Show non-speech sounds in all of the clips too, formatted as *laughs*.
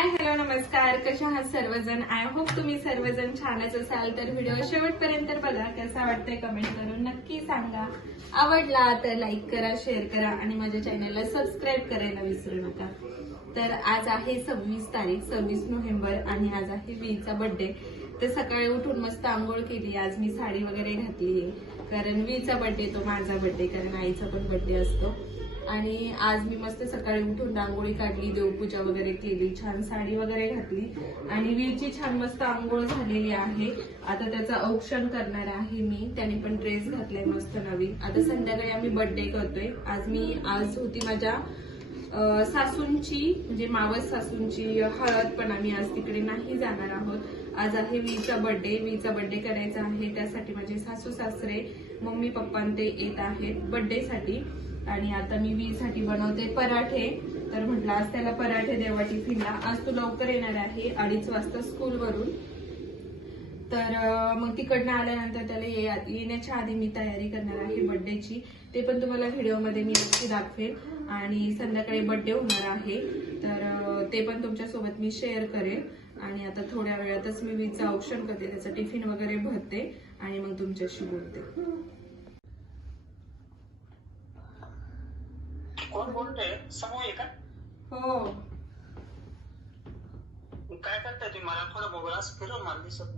Hi hello नमस्कार. कशा आहात सर्वजण? आय होप तुम्ही सर्वजण छानच असाल. तर व्हिडिओ शेवटपर्यंत बघा. कसा वाटतंय कमेंट करून नक्की सांगा. आवडला तर लाईक करा शेअर करा आणि माझ्या चॅनलला सबस्क्राईब करायला विसरू नका. तर आज आहे सव्वीस तारीख सव्वीस नोव्हेंबर आणि आज आहे वीचा बर्थडे तर सकाळी उठून मस्त आंघोळ केली. आज मी साडी वगैरे घातली कारण वीचा बर्थडे तो माझा बर्थडे कारण आईचा पण बर्थडे असतो. आणि आज मी मस्त सकाळी उठून रांगोळी काढली देवपूजा वगैरे केली छान साडी वगैरे घातली. आणि वीरची छान मस्त आंघोळ झालेली आहे. आता त्याचं औक्षण करणार आहे मी. त्याने पण ड्रेस घातलाय मस्त नवीन. आता संध्याकाळी आम्ही बर्थडे करतोय. आज मी आज होती माझ्या सासूंची म्हणजे मावस सासूंची हळद पण आम्ही आज तिकडे नाही जाणार आहोत. आज आहे वीचा बर्थडे वीचा बर्थडे करायचा आहे. त्यासाठी माझे सासू सासरे मम्मी पप्पा ते येत आहेत बर्थडे साठी. आणि आता मी वी साठी बनवते पराठे. तर म्हटलं आज त्याला पराठे देवा टिफिनला. आज तू लवकर येणार आहे अडीच वाजता स्कूलवरून. तर मग तिकडनं आल्यानंतर त्याला ये- येण्याच्या आधी मी तयारी करणार आहे बर्थडेची ते पण तुम्हाला व्हिडिओमध्ये मी नक्की दाखवेल आणि संध्याकाळी बड्डे होणार आहे. तर ते पण तुमच्यासोबत मी शेअर करेल आणि आता थोड्या वेळातच मी वीजचं औक्षण करते त्याचं टिफिन वगैरे भरते. आणि मग तुमच्याशी बोलते. कोण बोलतोय? समूह आहे का? हो. काय करताय तुम्ही? मला थोडं मोबाईल असं फिरवून मला दिसत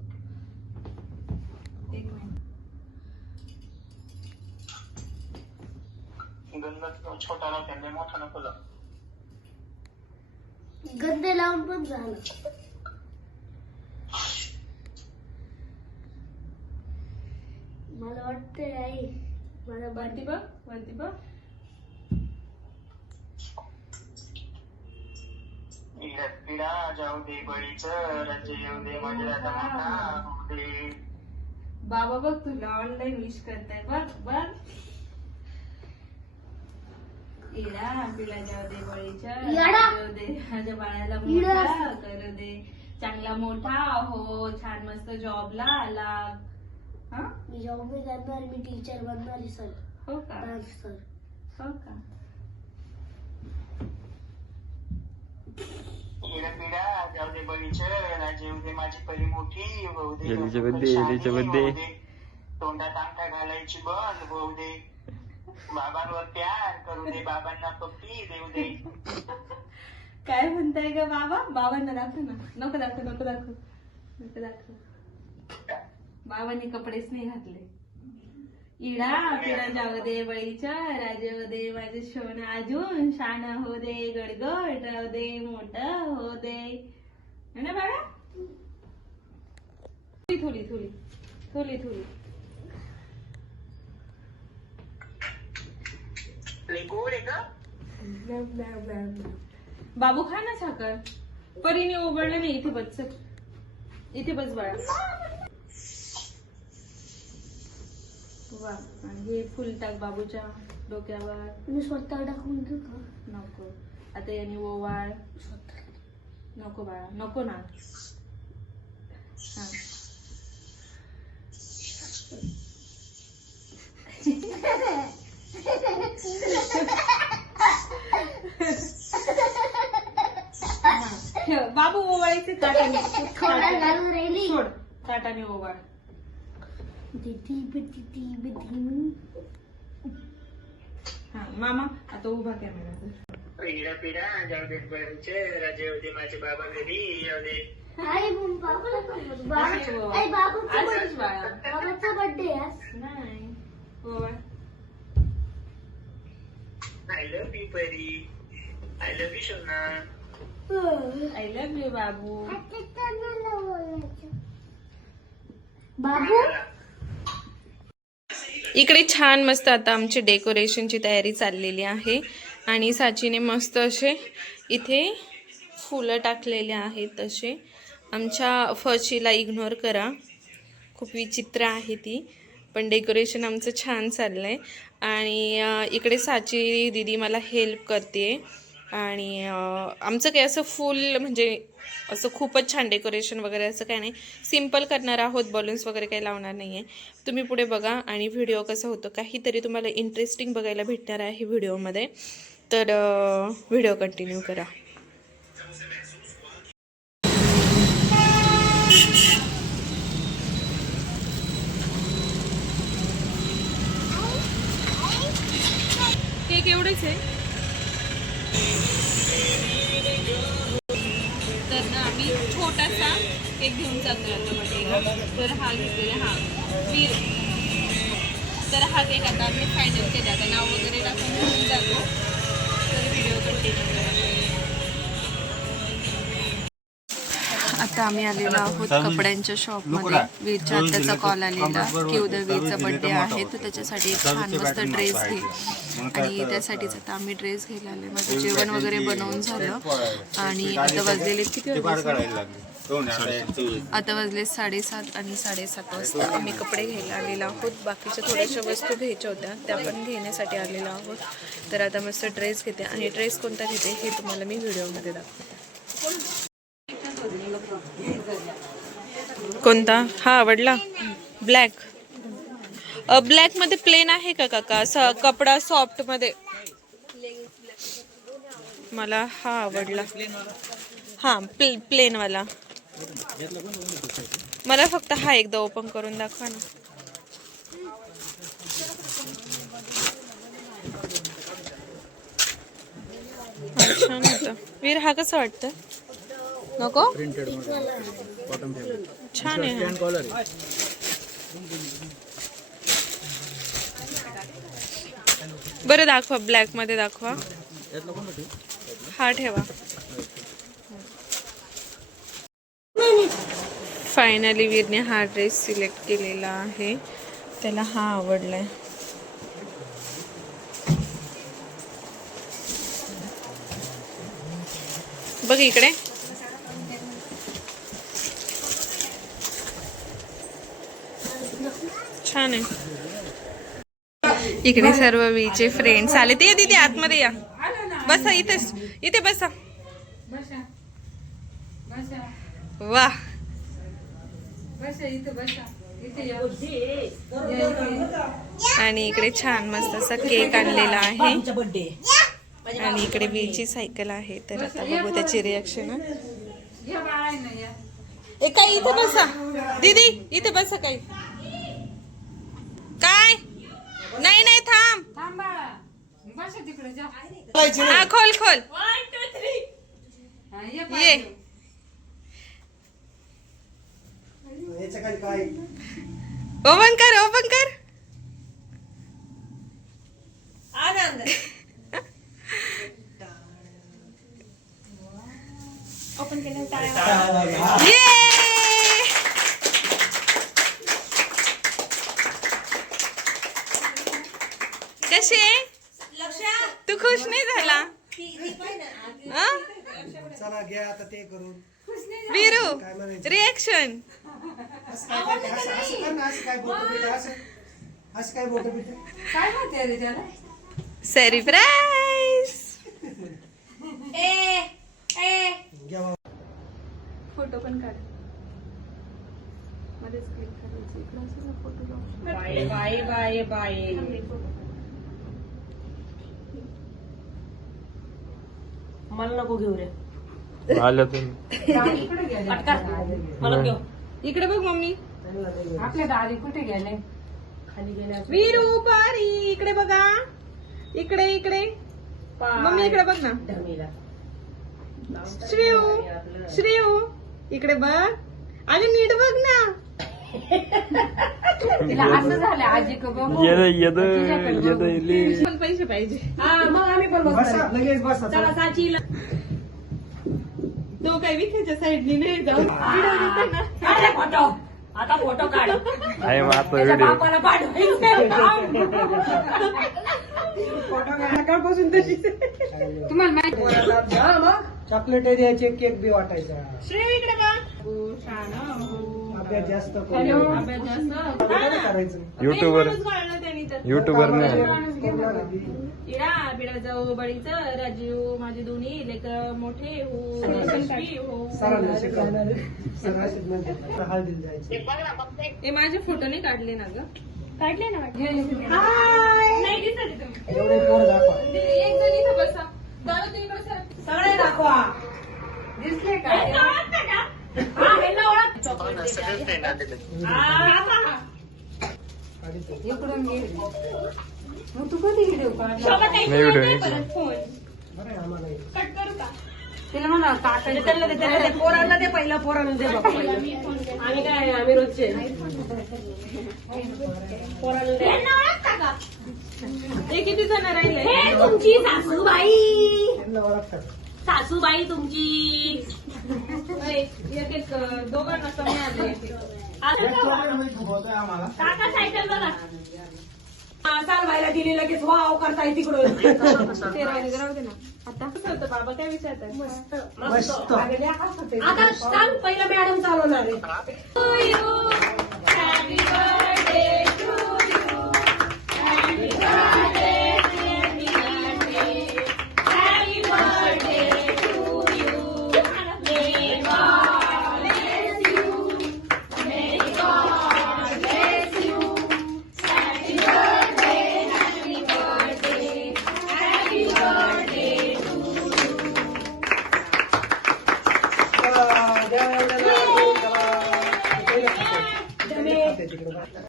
एक मिनिट. गंध छोटा ना त्यांनी मोठा नको जा गंध लावून पण झालं. मला वाटतंय आई. मला वरती बघ वरती बघ इडत पिढा जाऊ दे बळीच राज्य येऊ दे माझ्या राजा माता होऊ दे. बाबा बघ तुला ऑनलाईन विश करताय बघ बघ. इडा पिला जाऊ दे बळीच्या इडा. जाऊ दे. माझ्या बाळाला इडा. मोठा करू दे. चांगला मोठा हो छान मस्त जॉबला आला हा? मी जॉब मी करणार मी टीचर बनणार आहे सर. हो का? सर. हो का इडत पिढा जाऊ दे बळीच राज्य येऊ दे माझी परी मोठी होऊ दे. तोंडात अंगठा घालायची बंद होऊ दे. बाबांवर प्यार करू दे बाबांना पप्पी देऊ दे. काय म्हणताय ग बाबा? बाबांना दाखव ना. नको दाखव नको दाखव. नको दाखव. बाबांनी कपडेच नाही घातले. इडा पिडा जाऊ दे बळीच्या राजे हो दे माझे सोन अजून शान हो दे गडगड राहू दे मोठ हो दे. है ना बाळा थोडी थोडी थोडी थोडी थोडी। बाबू खा ना साखर। परीने उघडलं नाही इथे बस. इथे बस बाळा वा हे फुल टाक बाबूच्या डोक्यावर मी स्वतः टाकून घेऊ का नको आता याने ओवाळ नको बाळा नको ना. बाबू ओवाळायचे ताटाने. राहिली? सोड ताटाने ओवाळ. हा मामा आता उभा कॅमेरा. पिढा पिढा जाऊ दे बळीचे राजे दे माझे बाबा घरी. येऊ बाबाला बाबाचा. बाबाचा बर्थडे आज नाही. ओवाळ आय लव्ह यू परी. आय लव्ह यू सोना आय लव्ह यू बाबू. बाबू? इकडे छान मस्त आता आमची डेकोरेशनची तयारी चाललेली आहे. आणि साचीने मस्त असे इथे फुलं टाकलेले आहेत तसे. आमच्या फशीला इग्नोर करा. खूप विचित्र आहे ती पण डेकोरेशन आमचं छान चाललं आहे आणि इकडे साची दिदी मला हेल्प करते. आणि आमचं काही असं फुल म्हणजे असं खूपच छान डेकोरेशन वगैरे असं काही नाही. सिंपल करणार आहोत बलून्स वगैरे काही लावणार नाही आहे तुम्ही पुढे बघा आणि व्हिडिओ कसा होतो. काहीतरी तुम्हाला इंटरेस्टिंग बघायला भेटणार आहे व्हिडिओमध्ये तर व्हिडिओ कंटिन्यू करा. केक एवढेच आहे. तर ना आम्ही छोटासा केक घेऊन जातो आता बर्थडेला तर हा घेतलेला हा. वीर तर हा केक आता आम्ही फायनल केला. आता नाव वगैरे टाकून घेऊन जातो. आता आम्ही आलेलो आहोत कपड्यांच्या शॉपमध्ये वीरच्या आत्याचा कॉल आलेला. की उद्या वीरचा बर्थडे आहे तर त्याच्यासाठी एक छान मस्त ड्रेस घे आणि त्यासाठीच आता आम्ही ड्रेस घ्यायला आले माझं जेवण वगैरे बनवून झालं. आणि आता वाजलेले किती वाजले? आता वाजले साडेसात आणि साडेसात वाजता. आम्ही कपडे घ्यायला आलेलो आहोत. बाकीच्या थोड्याशा वस्तू घ्यायच्या होत्या. त्या पण घेण्यासाठी आलेलो आहोत. तर आता मस्त ड्रेस घेते. आणि ड्रेस कोणता घेते हे तुम्हाला मी व्हिडिओमध्ये दाखवते. कोणता? हा आवडला? ब्लॅक. ब्लॅकमध्ये प्लेन आहे का काका? असं कपडा सॉफ्टमध्ये मला हा आवडला. हा प्ले प्लेन वाला मला फक्त हा एकदा ओपन करून दाखवा ना. छान वीर हा कसं वाटतं? नको? छान आहे बरं दाखवा ब्लॅकमध्ये दाखवा. हा ठेवा. फायनली वीरने हा ड्रेस सिलेक्ट केलेला आहे. त्याला हा आवडलाय. बघ इकडे. छान आहे. इकडे सर्व वीचे फ्रेंड्स आले. ते या दीदी आतमध्ये या. बसा इथेच. इथे बसा. वा आणि इकडे छान मस्त असा केक आणलेला आहे. आणि इकडे वीची सायकल आहे. तर आता बघू त्याची रिॲक्शन ए काय इथे बसा. दीदी इथे बसा काही काय? नाही नाही थांब. हा खोल खोल. ये ओपन कर ओपन कर. ये कसे तू खुश नाही झाला? हं? चला घ्या आता ते करून. वीरू रिएक्शन असं काय करते? असं असं कर ना, असं काय बोटं बिटं, असं असं काय बोटं बिटं? सरप्राईज घ्या बाबा. फोटो पण काढ. मध्येच क्लिक करायचं इकडं असं ना फोटो मला नको घेऊ रे. इकडे बघ मम्मी. आपल्या दारी कुठे गेले? खाली गेल्या वीरू पारी इकडे बघा. इकडे इकडे. मम्मी इकडे बघ ना. धर्मीला श्रेयू श्रेयू. इकडे बघ. अगं नीट बघ ना. तिला असं झालं आजी पण पैसे पाहिजे. हा मग आम्ही पण बघू बसा लगेच बसा चला चला. साचीला तो काही विखेच्या साईडनी नाही जाऊ व्हिडिओ घेतो ना अरे फोटो आता फोटो काढ त्याच्या बापाला सकाळपासून तशीच तुम्हाला माहिती हा, मग चॉकलेट द्यायचे केक बी वाटायचा श्रेयू इकडे बघ हो, छान हो. अभ्यास जास्त करायचं. युट्यूबर. युट्यूबर नाही. इडा बिडा जाऊ बडीचं राजीव माझे दोन्ही. लेक मोठे हो माझे फोटो नाही काढले ना ग. काढले ना नाही दिसत आहे तुम्ही. एवढे पोर दाखवा एक जण इथं बसा दादा तुम्ही बसा सगळे दाखवा दिसले का हे ओळखता का? हा, ह्याला ओळख. सगळेच देणार दिले हा, हा, हा. काढीचं. इकडून घे मग तू कधी व्हिडिओ काढला नाही व्हिडिओ. कट करू का? तिला म्हणा काका दे दे. पोरांना दे पहिलं पोरांना दे बाबा. आम्ही काय आम्ही रोजचे. पोरांना दे. यांना ओळखता का? हे किती जण राहिले? हे तुमची सासूबाई. सासूबाई तुमची. एक एक दोघांना कमी आले. काका सायकल बघा. हा, चाल बायला दिली लगेच. वाव करताय तिकडून. *laughs* ते राहू दे, राहू दे ना. आता कसं होतं बाबा? काय विचारतात मस्त. आता सांग पहिलं मॅडम चालवणार आहे.